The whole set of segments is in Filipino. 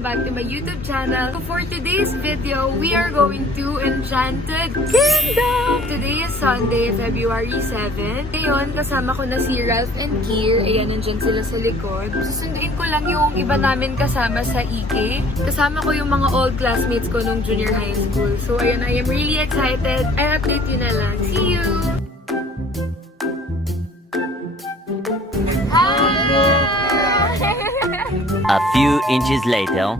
welcome back to my YouTube channel. So for today's video, we are going to Enchanted Kingdom! Today is Sunday, February 7. Ngayon, kasama ko na si Ralph and Kier. Ayan, nandyan sila sa likod. Susunduin ko lang yung iba namin kasama sa EK. Kasama ko yung mga old classmates ko nung junior high school. So ayun, I am really excited. I'll update you na lang. See you! A few inches later.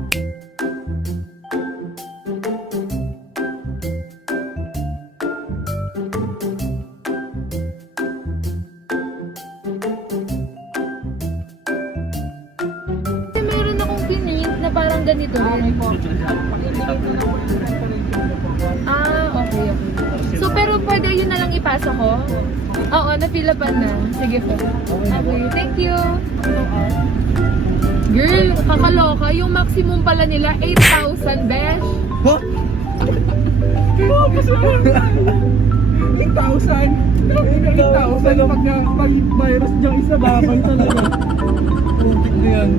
Meron akong pinrint na parang ganito rin. Okay. So, pero pwede yun na lang ipasa ko? Oo, napilapan na. Sige po. Okay, thank you. Girl, kakaloka. Yung maximum pala nila, 8,000, besh. What? Kaya kasi 8,000? 8,000 pag virus diyang isa babay talaga. Tubig na yan.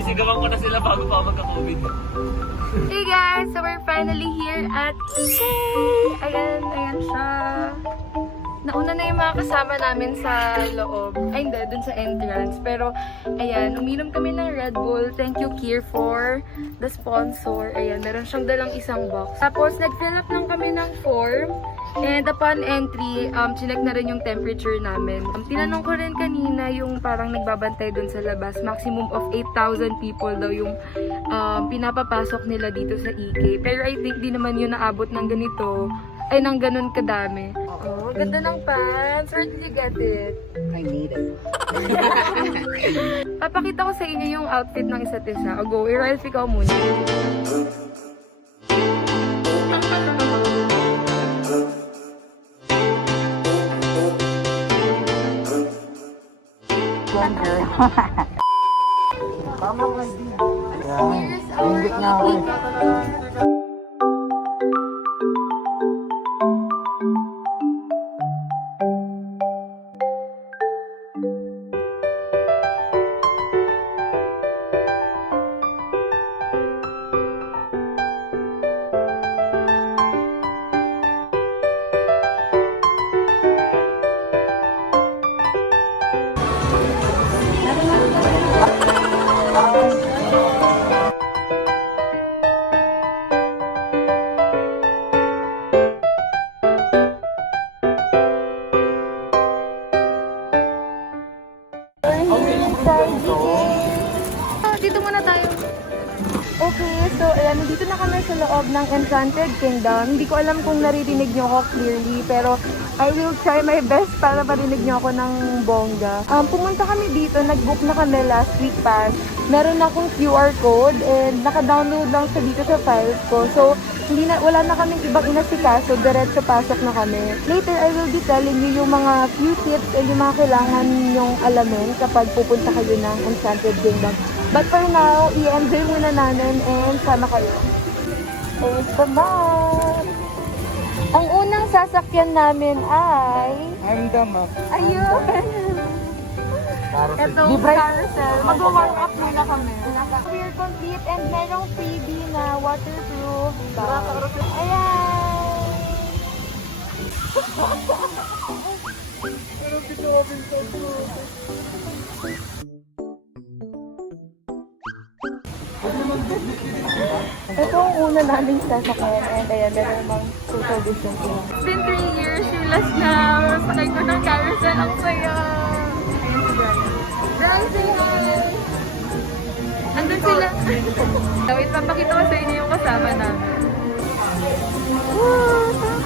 Sisigawan ko na sila bago pa magka-COVID. Hey guys, so we're finally here at EK. Ayan siya. Nauna na yung mga kasama namin sa loob. Ay, hindi, dun sa entrance. Pero, ayan, uminom kami ng Red Bull. Thank you, Kier, for the sponsor. Ayan, meron siyang dalang isang box. Tapos, nag-fill up lang kami ng form. And upon entry, chinek na rin yung temperature namin. Tinanong ko rin kanina yung parang nagbabantay dun sa labas. Maximum of 8,000 people daw yung pinapapasok nila dito sa EK. Pero I think di naman yun naabot ng ganito. Ay, ng ganun kadami. Oh, ganda ng pants. Where did you get it? I need it. Papakita ko sa inyo yung outfit ng isa't isa. O go, Ralph, ikaw muna. Tama ka din. Here's our outfit. Dito muna tayo. Okay, so ayan, dito na kami sa loob ng Enchanted Kingdom. Hindi ko alam kung naririnig nyo ako clearly, pero I will try my best para marinig nyo ako ng bongga. Pumunta kami dito, nag-book na kami last week pa. Meron akong QR code and naka-download lang sa dito sa files ko. So, wala na kaming ibang inasikaso, diretso pasok na kami. Later, I will be telling you yung mga few tips and yung mga kailangan nyong alamin kapag pupunta kayo ng Enchanted Kingdom. But for now, i-enjoy muna namin and sama kayo. There's the map! Ang unang sasakyan namin ay... I'm the map. Ayun! Ito, carousel. Mag-warm up muna kami. We're complete and merong freebie na waterproof bag. Ayan! Pero pinawin sa ito. Ito ang una naming sasakyan and ayan, meron namang social distancing. It's been 3 years, Silas na. Sakay ko ng carousel. Ang saya! Andun sila. Wait, papakita ko sa inyo yung kasama namin.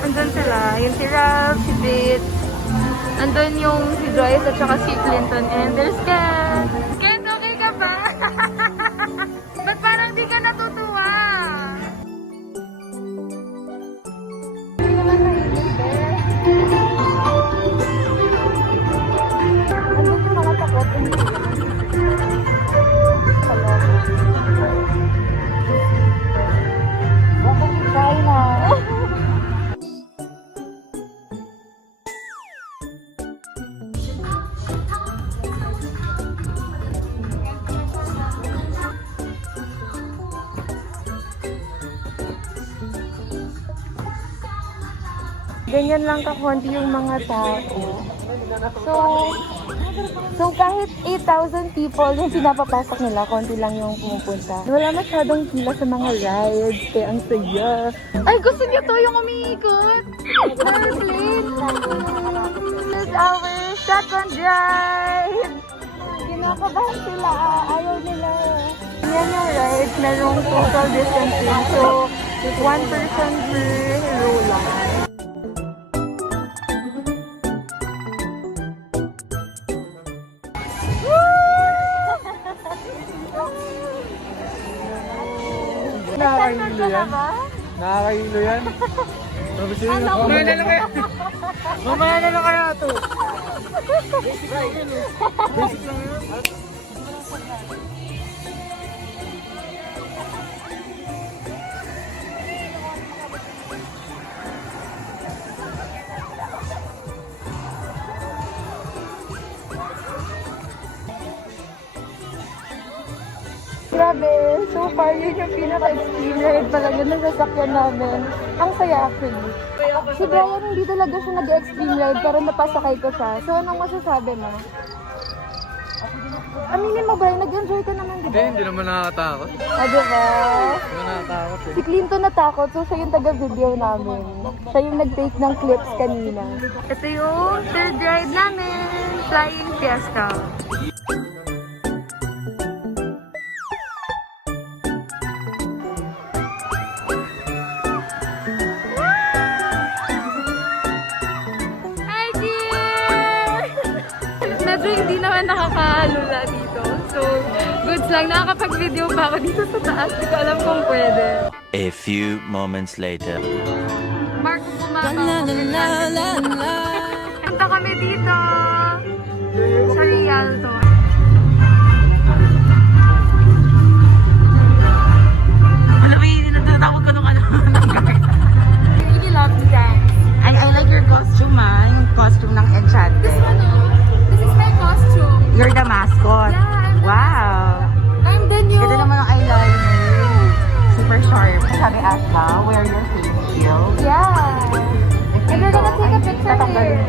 Andun sila. Yung si Ralph, si Bits. Andun yung si Joyce at saka si Clinton. And there's Ken. Ken, okay ka ba? Ba't parang di ka natutuwa? Hindi naman nailig, eh. Andun yung mga takot. Ganyan lang kakonti yung mga tao. So kahit 8,000 people yung pinapapasok nila, konti lang yung pumupunta. Wala masyadong pila sa mga rides, kaya ang saya. Ay, gusto niyo to yung umiikot? Airplane! This is our second ride! Kinakabahan sila, ayaw nila. Yan yung rides, merong total distancing. So, 1 person per row lang. Nakakahilo yan. Nakakahilo yan. Tapos yun, mamaya na lang kaya. Mamaya na lang kaya ito. Basic lang yan. Basic lang yan. Grabe, so far yun yung pinaka-extreme ride talaga ng sasakyan namin. Ang saya actually. Si Brian hindi talaga siya nag-extreme ride pero napasakay ko siya. So anong masasabi mo? Aminin mo ba, nag-enjoy ka naman diba? Hindi naman nakakatakot. Ah, diba? Hindi naman nakakatakot eh. Si Clinton natakot, so siya yung taga-video namin. Siya yung nag-take ng clips kanina. Ito yung third ride namin, Flying Fiesta. Medyo hindi naman nakakalula dito. So, goods lang. Nakakapag-video pa ako dito sa taas. Hindi ko alam kung pwede. A few moments later. Mark, kumama. Punta kami dito sa Rialto. Alam mo, hindi natatakot ko nung ano. I really love to dance. And I like your costume, yung costume ng Enchanted. This is my costume. You're the mascot. Yeah, I'm the Wow. I'm the new... Ganda naman ang eyeliner. Super sharp. Sabi Ashla, wear your face shield. Yeah. And we're gonna take a picture here.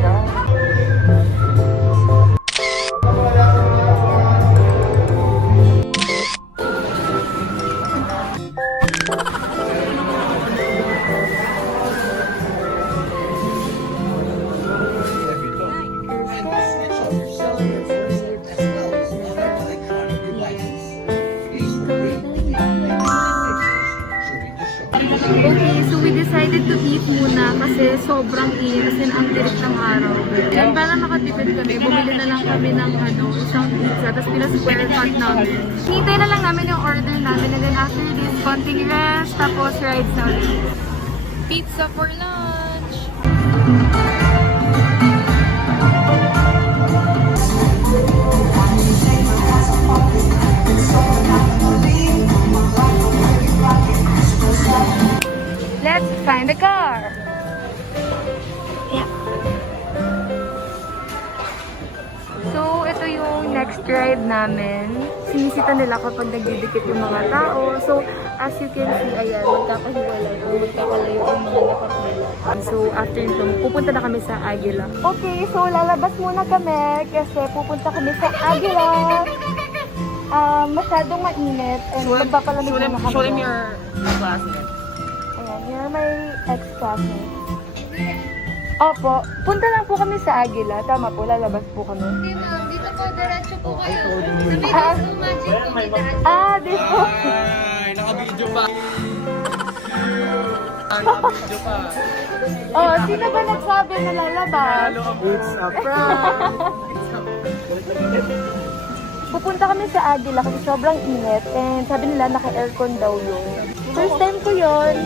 Okay, so we decided to eat muna kasi sobrang init kasi ang tirik ng araw. And para makatipid kami, bumili na lang kami ng isang pizza, tapos pina-square cut namin. Hintay na lang namin yung order namin and then after this, konting rest, tapos rides na ulit. Pizza for lunch! Let's find the car. Yeah. So, ito yung next ride namin. Sinisita nila kapag nagdidikit yung mga tao. So, as you can see, ayan, magkakahiwalay o magkakalayo yung mga nakapila. So, after nito, pupunta na kami sa Aguila. Okay, so lalabas muna kami kasi pupunta kami sa Aguila. Masyadong mainit and magpapalamig muna kami. Show them your classmates. Ayan, here are my ex-classmates. Opo, punta lang po kami sa Aguila. Tama po, lalabas po kami. Hindi ma'am, dito po, diretso po kayo. Ah, Sa magic po, may diretso. dito. Ay, naka-video pa. Naka-video pa. Oh, sino ba nagsabi na lalabas? It's a prank. Pupunta kami sa Aguila kasi sobrang init and sabi nila naka-aircon daw yun. First time ko yun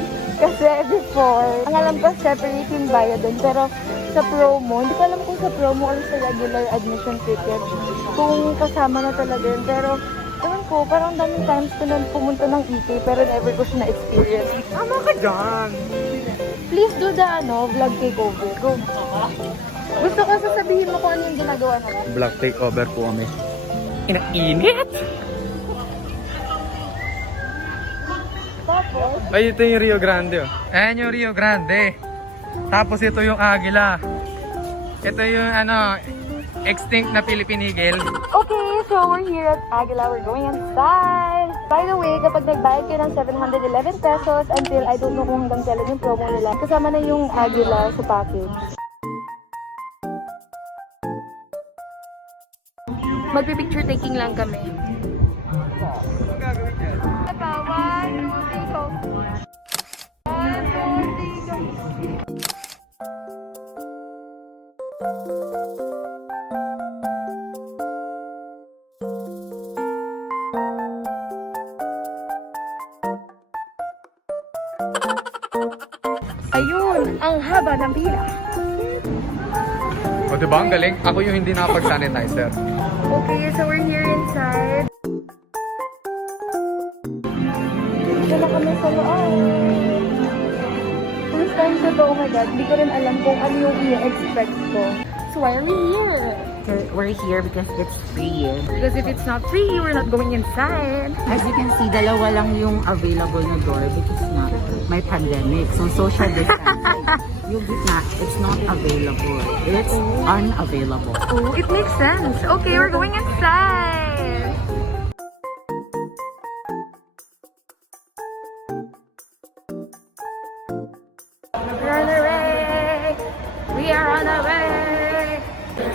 kasi before, ang alam ko separate yung bayad dun pero sa promo, hindi ko alam kung sa promo or sa regular admission ticket kung kasama na talaga yun. Pero ewan ko, parang daming times ko na pumunta ng EK pero never ko siya na-experience. Tama ka dyan. Please do the vlog takeover. Go. Gusto ko sasabihin mo kung ano yung ginagawa natin. Vlog takeover po kami. Inainit! Tapos, Ay, ito yung Rio Grande oh. Ayan yung Rio Grande. Tapos ito yung agila. Ito yung extinct na Philippine Eagle. Okay, so we're here at Aguila. We're going inside. By the way, kapag nagbayad kayo ng 711 pesos until I don't know kung hanggang kailan yung promo nila, kasama na yung Aguila sa package. Magpipicture taking lang kami. Anong gagawin dyan? One, two, three, go. One, two, three, go. Ayun, ang haba ng pila. O diba ang galing? Ako yung hindi nakapag-sanitizer. Okay, so we're here inside. Dito na kami sa loob. First time ko to, oh my god, hindi ko rin alam kung ano yung i-expect ko. So why are we here? We're here because it's free. Because if it's not free, we're not going inside. As you can see, dalawa lang yung available na door because nga may pandemic. So social distancing. Yung gitna, it's not available. It's unavailable. Oh, it makes sense. Okay, we're going inside. Run away! We are on our way!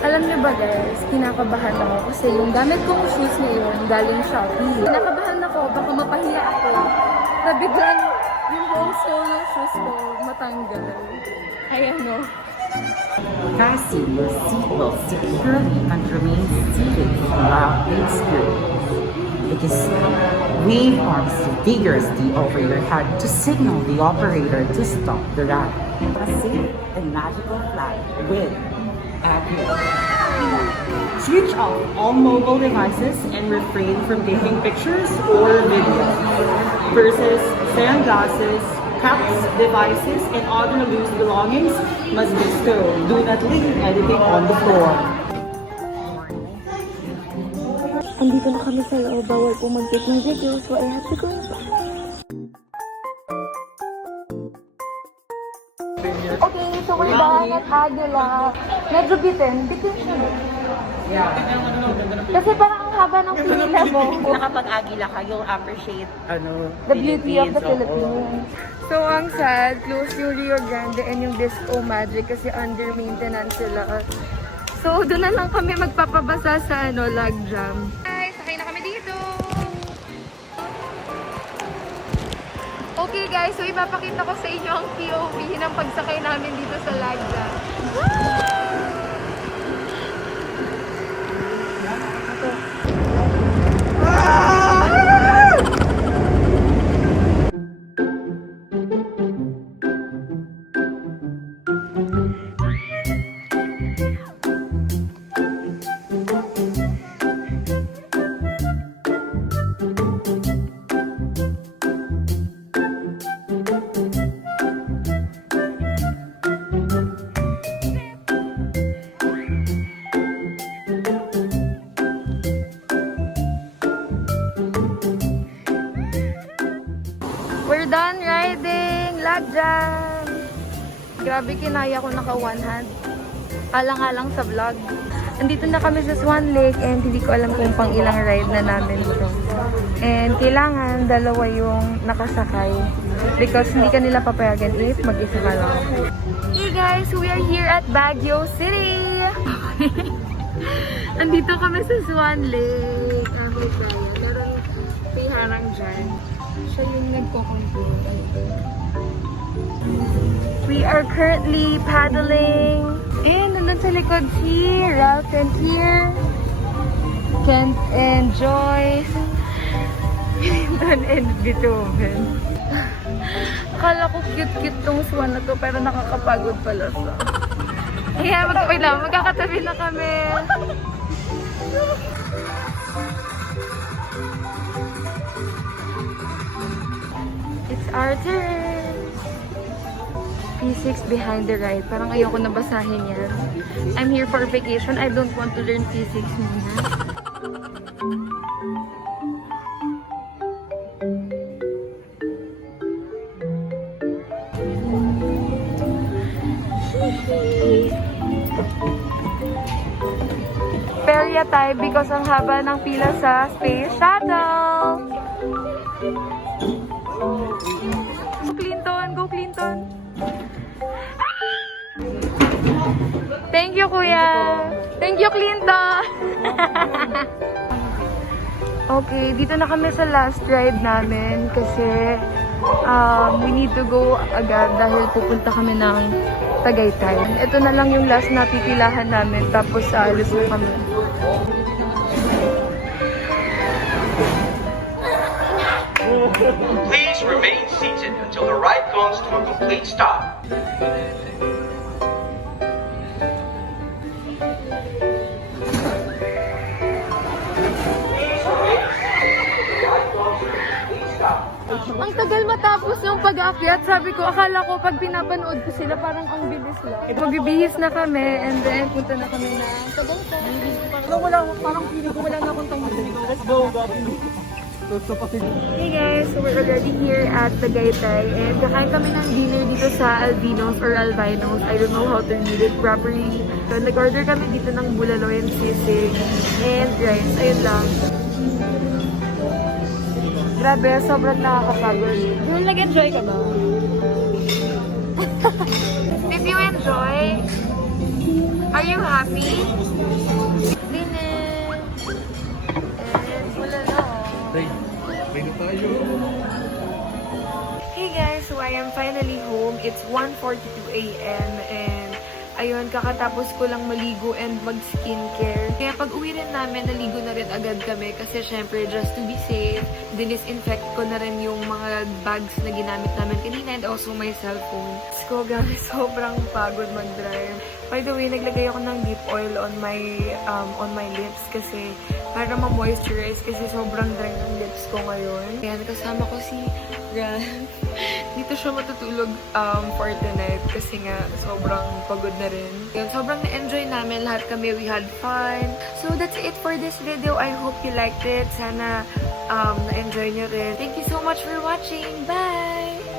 Alam niyo ba guys, kinakabahan ako kasi yung gamit kong shoes ngayon galing Shopee. Kinakabahan ako, baka mapahiya ako. Na biglang yung buong sole ng shoes ko matanggal. Ayan no. Fasten your seatbelt securely and remain seated throughout the experience. Because wave arms vigorously over your head to signal the operator to stop the ride. A safe and magical flight with Aguila. Switch off all mobile devices and refrain from taking pictures or videos. Versus sunglasses, caps, devices, and other loose belongings must be stowed. Do not leave anything on the floor. Andito na kami sa loob, bawal po mag-take ng video, so I have to go back. Okay, so we're done at Aguila. Medyo bitin siya. Yeah. Kasi parang ang haba ng pila mo. Kung nakapag-agila ka, you'll appreciate The beauty of the Philippines. So, ang sad, close yung Rio Grande and yung Disco Magic kasi under maintenance sila. So, doon na lang kami magpapabasa sa lag jam. Guys, sakay na kami dito! Okay guys, so ipapakita ko sa inyo ang POV ng pagsakay namin dito sa lag jam. We're done riding! Lag jam! Grabe, kinaya ko naka one hand. Alang-alang sa vlog. Andito na kami sa Swan Lake and hindi ko alam kung pang ilang ride na namin ito. And kailangan dalawa yung nakasakay because hindi ka nila papayagan if mag-isa ka lang. Hey guys, we are here at Baguio City! Andito kami sa Swan Lake. May kaya. Meron piharang dyan. Siya yung nagko-control. We are currently paddling. And nandun sa likod si Ralph and here. Kent and Joyce. Don and Beethoven. Akala ko cute-cute tong swan na to pero nakakapagod pala sa. Kaya magkakatabi na kami. It's our turn. Physics behind the ride. Parang ayoko na basahin yan. I'm here for vacation. I don't want to learn physics muna. Perya tayo because ang haba ng pila sa Space Shuttle. Go Clinton! Go Clinton! Thank you, Kuya! Thank you, Clinton! Okay, dito na kami sa last ride namin kasi we need to go agad dahil pupunta kami ng Tagaytay. Ito na lang yung last na pipilahan namin tapos alis na kami. Please remain seated until the ride comes to a complete stop. Ang tagal matapos yung pag-aakyat. Sabi ko, akala ko pag pinapanood ko sila parang ang bilis lang. Magbibihis na kami and then punta na kami na Tagaytay. Parang feeling ko wala na akong tanggal. Let's go, Gabi. Hey guys, so we're already here at Tagaytay and kakain kami ng dinner dito sa Albinos or Albinos. I don't know how to read it properly. So nag-order kami dito ng bulalo and sisig and rice. Ayun lang. Grabe, sobrang nakakapagod. June, nag-enjoy ka ba? Did you enjoy? Are you happy? Dinner! And bulalo. Hey guys, so I am finally home. It's 1:42 a.m. and ayun, kakatapos ko lang maligo and mag-skincare. Kaya pag uwi rin namin, naligo na rin agad kami kasi syempre just to be safe, dinisinfect ko na rin yung mga bags na ginamit namin kanina and also my cellphone. So guys, sobrang pagod mag-drive. By the way, naglagay ako ng lip oil on my lips kasi para ma-moisturize kasi sobrang dry ng lips ko ngayon. Ayan, kasama ko si Ran. Dito siya matutulog for tonight kasi nga sobrang pagod na rin. Yun, sobrang na-enjoy namin lahat kami. We had fun. So that's it for this video. I hope you liked it. Sana na-enjoy nyo rin. Thank you so much for watching. Bye!